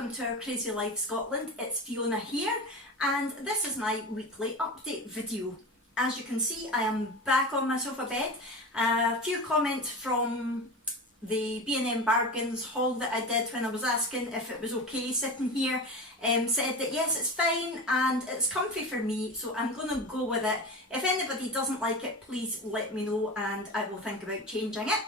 welcome to our Crazy Life Scotland. It's Fiona here and this is my weekly update video. As you can see, I am back on my sofa bed. A few comments from the B&M Bargains haul that I did when I was asking if it was okay sitting here, said that yes, it's fine and it's comfy for me, so I'm going to go with it. If anybody doesn't like it, please let me know and I will think about changing it.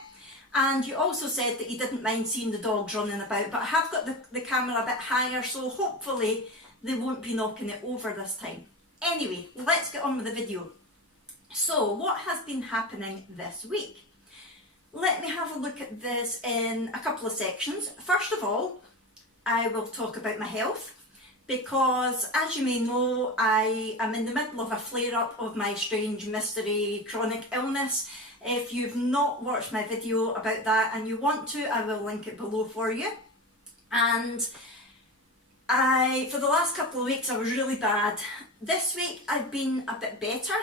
And you also said that you didn't mind seeing the dogs running about, but I have got the camera a bit higher, so hopefully they won't be knocking it over this time. Anyway, let's get on with the video. So, what has been happening this week? Let me have a look at this in a couple of sections. First of all, I will talk about my health, because as you may know, I am in the middle of a flare-up of my strange mystery chronic illness. If you've not watched my video about that and you want to, I will link it below for you. And for the last couple of weeks I was really bad. This week I've been a bit better.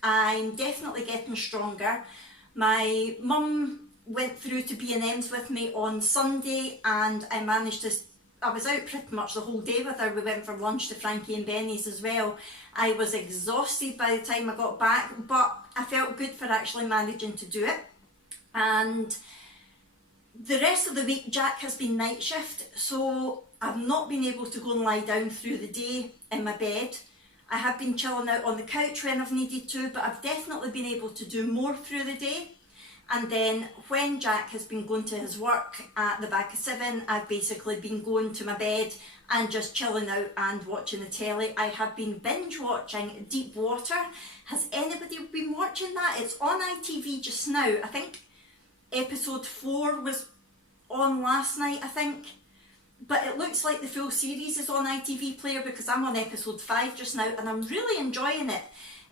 I'm definitely getting stronger. My mum went through to B&M's with me on Sunday and I managed to, I was out pretty much the whole day with her. We went for lunch to Frankie and Benny's as well. I was exhausted by the time I got back, but I felt good for actually managing to do it. And the rest of the week Jack has been night shift, so I've not been able to go and lie down through the day in my bed. I have been chilling out on the couch when I've needed to, but I've definitely been able to do more through the day. And then when Jack has been going to his work at the back of 7, I've basically been going to my bed and just chilling out and watching the telly. I have been binge watching Deep Water. Has anybody been watching that? It's on ITV just now. I think episode 4 was on last night, I think. But it looks like the full series is on ITV Player because I'm on episode 5 just now and I'm really enjoying it.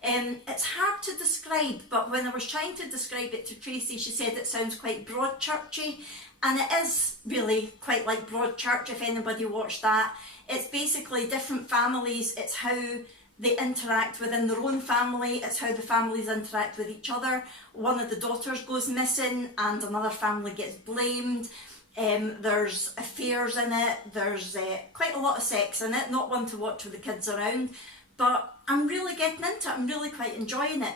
It's hard to describe, but when I was trying to describe it to Tracy, she said it sounds quite Broadchurchy, and it is really quite like Broadchurch if anybody watched that. It's basically different families, it's how they interact within their own family, it's how the families interact with each other. One of the daughters goes missing and another family gets blamed. There's affairs in it, there's quite a lot of sex in it, not one to watch with the kids around. But I'm really getting into it, I'm really quite enjoying it.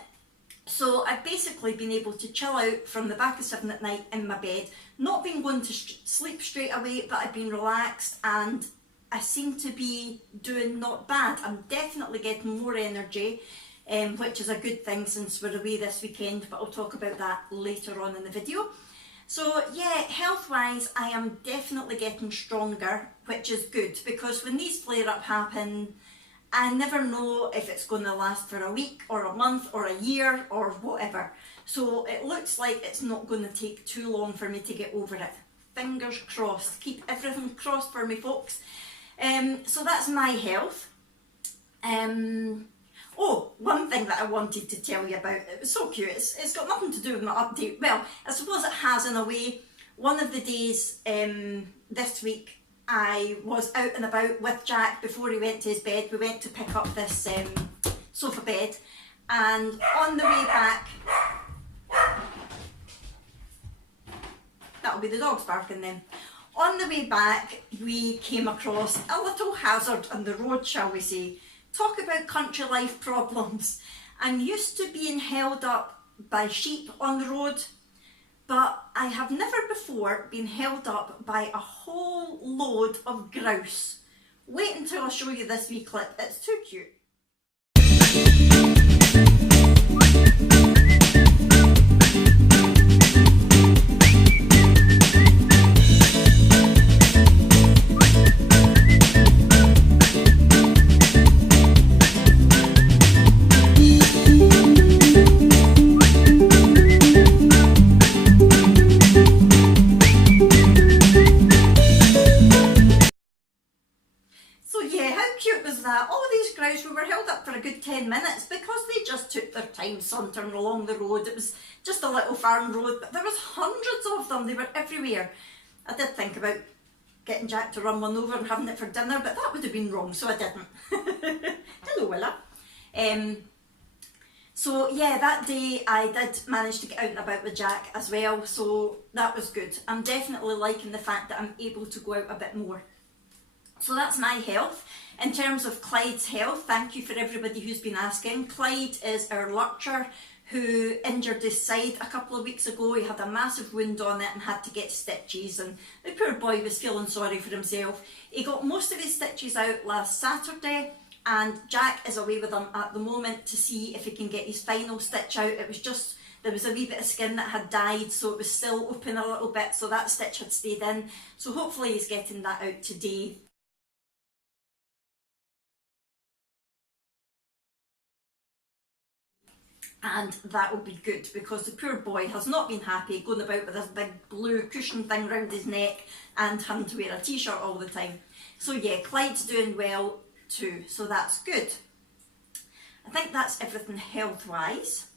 So I've basically been able to chill out from the back of 7 at night in my bed, not been going to sleep straight away, but I've been relaxed and I seem to be doing not bad. I'm definitely getting more energy, which is a good thing since we're away this weekend, but I'll talk about that later on in the video. So yeah, health-wise, I am definitely getting stronger, which is good, because when these flare-up happen, I never know if it's going to last for a week or a month or a year or whatever. So it looks like it's not going to take too long for me to get over it. Fingers crossed. Keep everything crossed for me, folks. So that's my health. Oh, one thing that I wanted to tell you about. It was so cute. It's got nothing to do with my update. Well, I suppose it has in a way. One of the days this week, I was out and about with Jack before he went to his bed. We went to pick up this sofa bed, and on the way back, that'll be the dogs barking then. On the way back, we came across a little hazard on the road, shall we say. Talk about country life problems. I'm used to being held up by sheep on the road, but I have never before been held up by a whole load of grouse. Wait until I show you this wee clip, it's too cute. We were held up for a good 10 minutes because they just took their time sauntering along the road. It was just a little farm road, but there was hundreds of them. They were everywhere. I did think about getting Jack to run one over and having it for dinner, but that would have been wrong, so I didn't. Hello, Willa. So yeah, that day I did manage to get out and about with Jack as well, so that was good. I'm definitely liking the fact that I'm able to go out a bit more. So that's my health. In terms of Clyde's health, thank you for everybody who's been asking. Clyde is our lurcher who injured his side a couple of weeks ago. He had a massive wound on it and had to get stitches, and the poor boy was feeling sorry for himself. He got most of his stitches out last Saturday, and Jack is away with him at the moment to see if he can get his final stitch out. It was just, there was a wee bit of skin that had died, so it was still open a little bit, so that stitch had stayed in. So hopefully he's getting that out today. And that will be good, because the poor boy has not been happy going about with this big blue cushion thing round his neck and having to wear a t-shirt all the time. So yeah, Clyde's doing well too, so that's good. I think that's everything health-wise.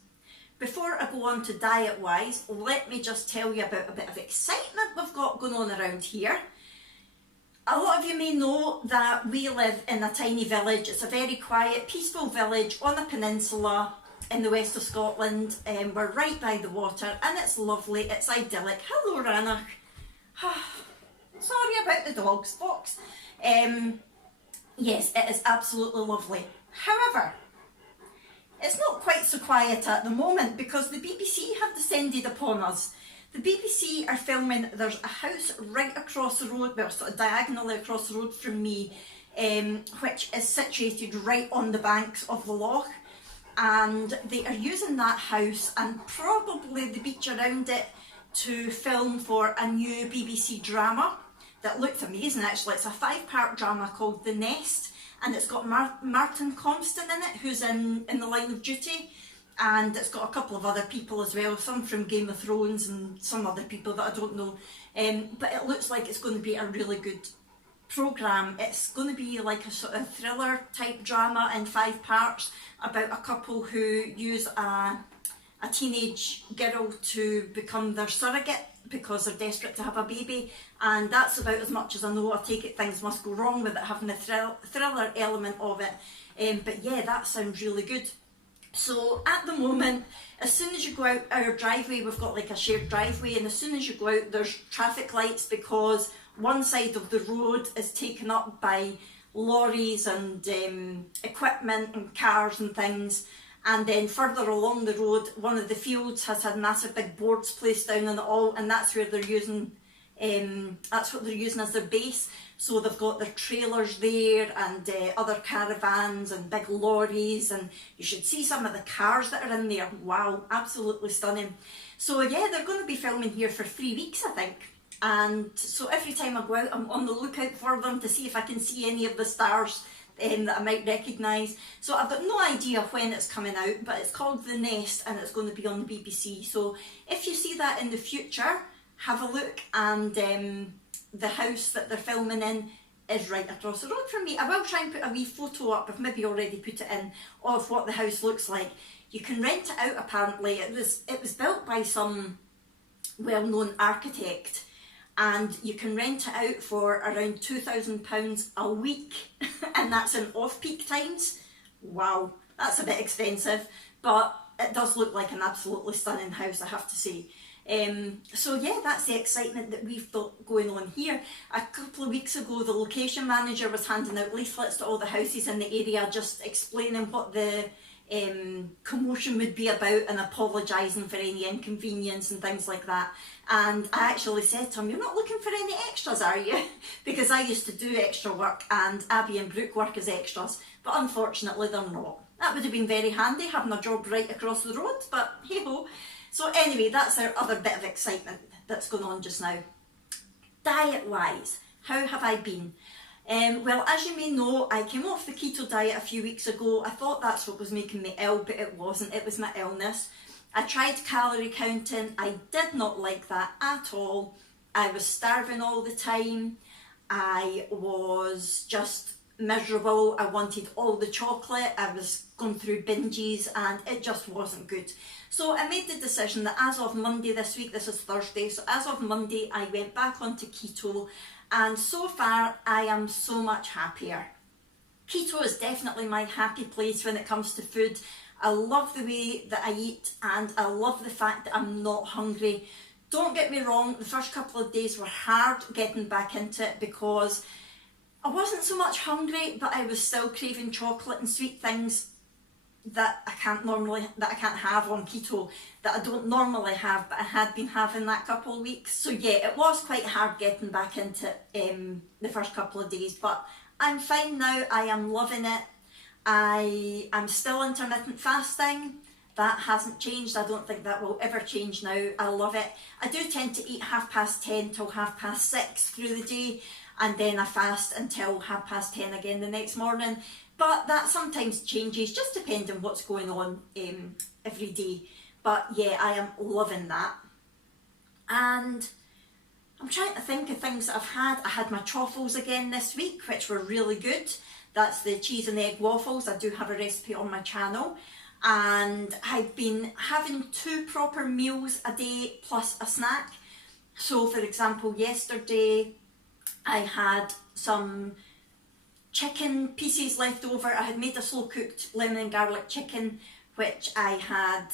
Before I go on to diet-wise, let me just tell you about a bit of excitement we've got going on around here. A lot of you may know that we live in a tiny village. It's a very quiet, peaceful village on a peninsula in the west of Scotland. We're right by the water and it's lovely, it's idyllic. Hello Ranach. Sorry about the dogs, folks. Yes, it is absolutely lovely. However, it's not quite so quiet at the moment because the BBC have descended upon us. The BBC are filming, there's a house right across the road, well sort of diagonally across the road from me, which is situated right on the banks of the loch. And they are using that house and probably the beach around it to film for a new BBC drama that looked amazing actually. It's a 5-part drama called The Nest, and it's got Martin Compston in it, who's in the Line of Duty, and it's got a couple of other people as well, some from Game of Thrones and some other people that I don't know, but it looks like it's going to be a really good programme. It's going to be like a sort of thriller type drama in 5 parts about a couple who use a teenage girl to become their surrogate because they're desperate to have a baby, and that's about as much as I know. I take it things must go wrong with it having a thriller element of it, but yeah, that sounds really good. So at the moment, as soon as you go out our driveway, we've got like a shared driveway, and as soon as you go out there's traffic lights because one side of the road is taken up by lorries and equipment and cars and things, and then further along the road one of the fields has had massive big boards placed down on it all, and that's where they're using that's what they're using as their base. So they've got their trailers there and other caravans and big lorries, and you should see some of the cars that are in there. Wow, absolutely stunning. So yeah, they're going to be filming here for 3 weeks I think. And so every time I go out I'm on the lookout for them to see if I can see any of the stars that I might recognise. So I've got no idea when it's coming out, but it's called The Nest and it's going to be on the BBC. So if you see that in the future, have a look, and the house that they're filming in is right across the road from me. I will try and put a wee photo up, I've maybe already put it in, of what the house looks like. You can rent it out apparently. It was built by some well-known architect, and you can rent it out for around £2,000 a week and that's in off-peak times. Wow, that's a bit expensive, but it does look like an absolutely stunning house, I have to say. So yeah, that's the excitement that we've got going on here. A couple of weeks ago the location manager was handing out leaflets to all the houses in the area, just explaining what the commotion would be about and apologising for any inconvenience and things like that. And I actually said to him, "You're not looking for any extras, are you?" Because I used to do extra work and Abby and Brooke work as extras, but unfortunately they're not. That would have been very handy, having a job right across the road, but hey ho. So anyway, that's our other bit of excitement that's going on just now. Diet wise, how have I been? Well, as you may know, I came off the keto diet a few weeks ago. I thought that's what was making me ill, but it wasn't. It was my illness. I tried calorie counting. I did not like that at all. I was starving all the time. I was just miserable. I wanted all the chocolate. I was going through binges and it just wasn't good. So I made the decision that as of Monday this week, this is Thursday, so as of Monday I went back onto keto, and so far I am so much happier. Keto is definitely my happy place when it comes to food. I love the way that I eat and I love the fact that I'm not hungry. Don't get me wrong, the first couple of days were hard getting back into it because I wasn't so much hungry, but I was still craving chocolate and sweet things that I can't have on keto, that I don't normally have, but I had been having that couple of weeks. So yeah, it was quite hard getting back into the first couple of days, but I'm fine now. I am loving it. I'm still intermittent fasting. That hasn't changed. I don't think that will ever change now. I love it. I do tend to eat 10:30 till 6:30 through the day, and then I fast until 10:30 again the next morning. But that sometimes changes, just depending on what's going on every day. But yeah, I am loving that. And I'm trying to think of things that I've had. I had my truffles again this week, which were really good. That's the cheese and egg waffles. I do have a recipe on my channel. And I've been having 2 proper meals a day plus a snack. So for example, yesterday I had some chicken pieces left over. I had made a slow cooked lemon and garlic chicken, which I had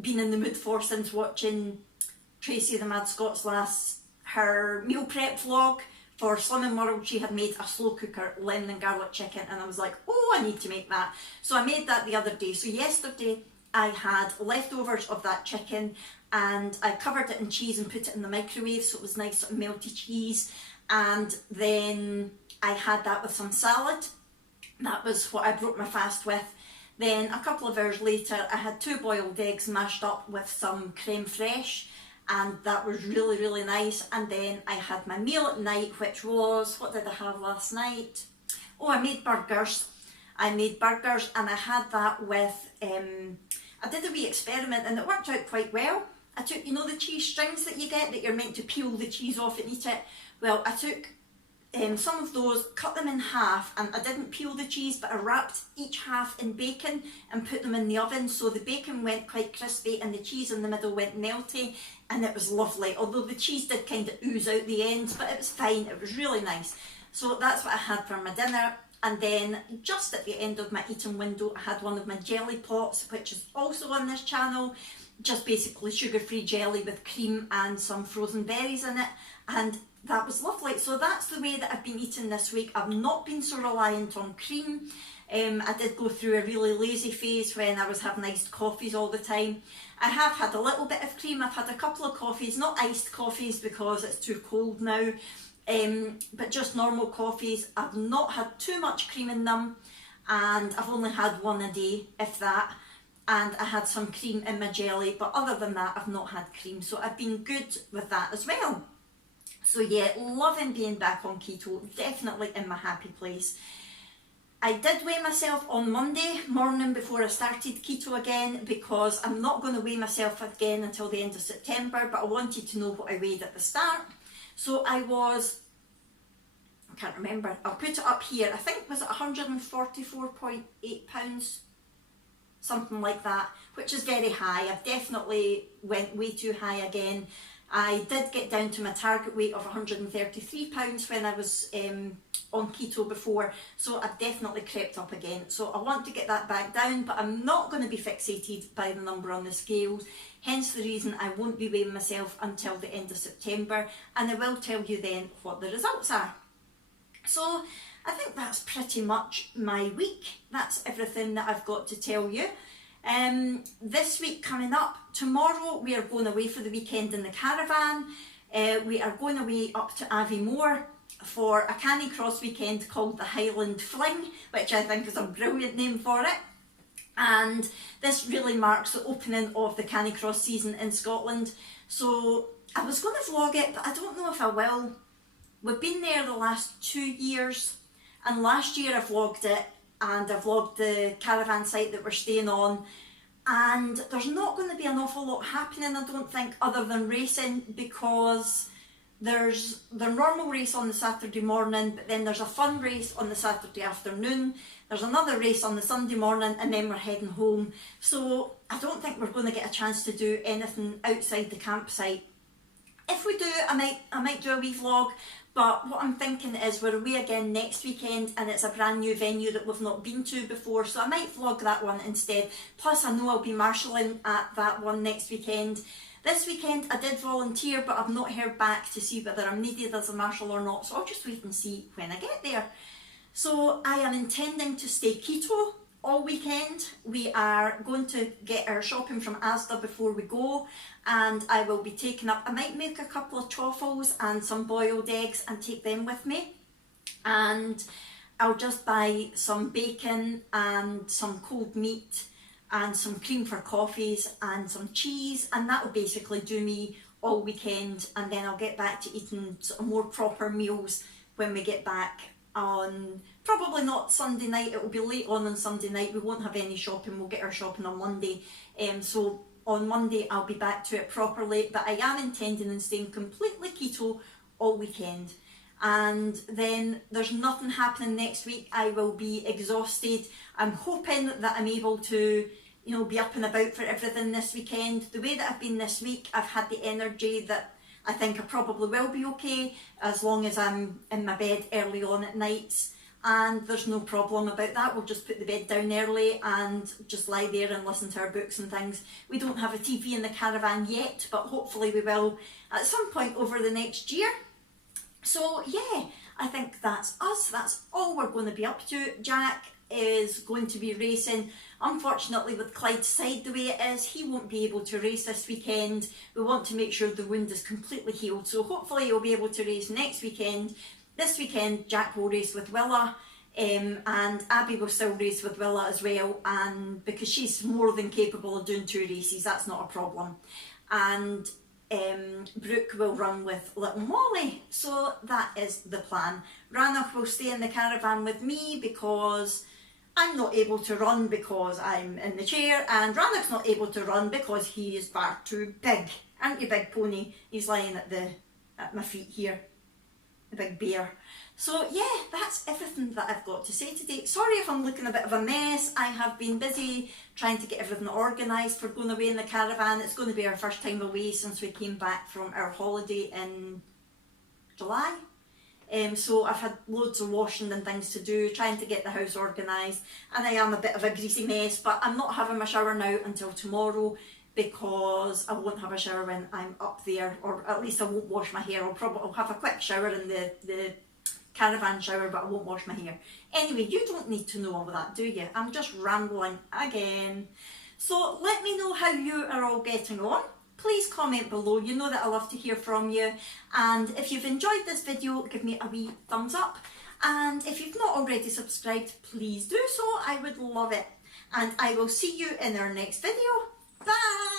been in the mood for since watching Tracy the Mad Scots Lass, her meal prep vlog for Slimming World. She had made a slow cooker lemon and garlic chicken, and I was like, oh, I need to make that. So I made that the other day. So yesterday I had leftovers of that chicken, and I covered it in cheese and put it in the microwave, so it was nice sort of melty cheese. And then I had that with some salad. That was what I broke my fast with. Then a couple of hours later I had 2 boiled eggs mashed up with some creme fraiche, and that was really, really nice. And then I had my meal at night, which was, what did I have last night? Oh, I made burgers. And I had that with, I did a wee experiment and it worked out quite well. I took, you know the cheese strings that you get that you're meant to peel the cheese off and eat it? Well, I took some of those, cut them in half, and I didn't peel the cheese, but I wrapped each half in bacon and put them in the oven, so the bacon went quite crispy and the cheese in the middle went melty, and it was lovely. Although the cheese did kind of ooze out the ends, but it was fine. It was really nice. So that's what I had for my dinner. And then just at the end of my eating window, I had one of my jelly pots, which is also on this channel. Just basically sugar-free jelly with cream and some frozen berries in it, and that was lovely. So that's the way that I've been eating this week. I've not been so reliant on cream. I did go through a really lazy phase when I was having iced coffees all the time. I have had a little bit of cream. I've had a couple of coffees, not iced coffees because it's too cold now, but just normal coffees. I've not had too much cream in them, and I've only had one a day, if that. And I had some cream in my jelly, but other than that, I've not had cream. So I've been good with that as well. So yeah, loving being back on keto, definitely in my happy place. I did weigh myself on Monday morning before I started keto again, because I'm not going to weigh myself again until the end of September, but I wanted to know what I weighed at the start. So I was, I can't remember, I'll put it up here, I think was it 144.8 pounds, something like that, which is very high. I've definitely went way too high again. I did get down to my target weight of 133 pounds when I was on keto before, so I've definitely crept up again. So I want to get that back down, but I'm not going to be fixated by the number on the scales, hence the reason I won't be weighing myself until the end of September, and I will tell you then what the results are. So I think that's pretty much my week. That's everything that I've got to tell you. This week coming up, tomorrow we are going away for the weekend in the caravan. We are going away up to Aviemore for a Canicross weekend called the Highland Fling, which I think is a brilliant name for it. And this really marks the opening of the Canicross season in Scotland. So I was going to vlog it, but I don't know if I will. We've been there the last 2 years, and last year I vlogged it, and I vlogged the caravan site that we're staying on, and there's not going to be an awful lot happening, I don't think, other than racing, because there's the normal race on the Saturday morning, but then there's a fun race on the Saturday afternoon, there's another race on the Sunday morning, and then we're heading home. So I don't think we're going to get a chance to do anything outside the campsite. If we do, I might do a wee vlog. But what I'm thinking is we're away again next weekend, and it's a brand new venue that we've not been to before, so I might vlog that one instead. Plus I know I'll be marshalling at that one next weekend. This weekend I did volunteer, but I've not heard back to see whether I'm needed as a marshal or not, so I'll just wait and see when I get there. So I am intending to stay keto all weekend. We are going to get our shopping from Asda before we go, and I will be taking up, I might make a couple of chaffles and some boiled eggs and take them with me, and I'll just buy some bacon and some cold meat and some cream for coffees and some cheese, and that will basically do me all weekend, and then I'll get back to eating sort of more proper meals when we get back on, probably not Sunday night, it will be late on Sunday night, we won't have any shopping, we'll get our shopping on Monday, so on Monday I'll be back to it properly, but I am intending on staying completely keto all weekend. And then there's nothing happening next week. I will be exhausted. I'm hoping that I'm able to, you know, be up and about for everything this weekend. The way that I've been this week, I've had the energy that I think I probably will be okay, as long as I'm in my bed early on at nights, and there's no problem about that. We'll just put the bed down early and just lie there and listen to our books and things. We don't have a TV in the caravan yet, but hopefully we will at some point over the next year. So yeah, I think that's us, that's all we're going to be up to. Jack is going to be racing. Unfortunately, with Clyde's side the way it is, he won't be able to race this weekend. We want to make sure the wound is completely healed, so hopefully he'll be able to race next weekend. This weekend Jack will race with Willa, and Abby will still race with Willa as well, and because she's more than capable of doing 2 races, that's not a problem. And Brooke will run with little Molly, so that is the plan. Ranach will stay in the caravan with me because I'm not able to run because I'm in the chair, and Ranach's not able to run because he is far too big. Aren't you, big pony? He's lying at my feet here, the big bear. So yeah, that's everything that I've got to say today. Sorry if I'm looking a bit of a mess. I have been busy trying to get everything organised for going away in the caravan. It's going to be our first time away since we came back from our holiday in July. So I've had loads of washing and things to do, trying to get the house organised, and I am a bit of a greasy mess, but I'm not having my shower now until tomorrow, because I won't have a shower when I'm up there, or at least I won't wash my hair. I'll have a quick shower in the caravan shower, but I won't wash my hair. Anyway, you don't need to know all that, do you? I'm just rambling again. So let me know how you are all getting on. Please comment below, you know that I love to hear from you. And if you've enjoyed this video, give me a wee thumbs up. And if you've not already subscribed, please do so, I would love it. And I will see you in our next video. Bye!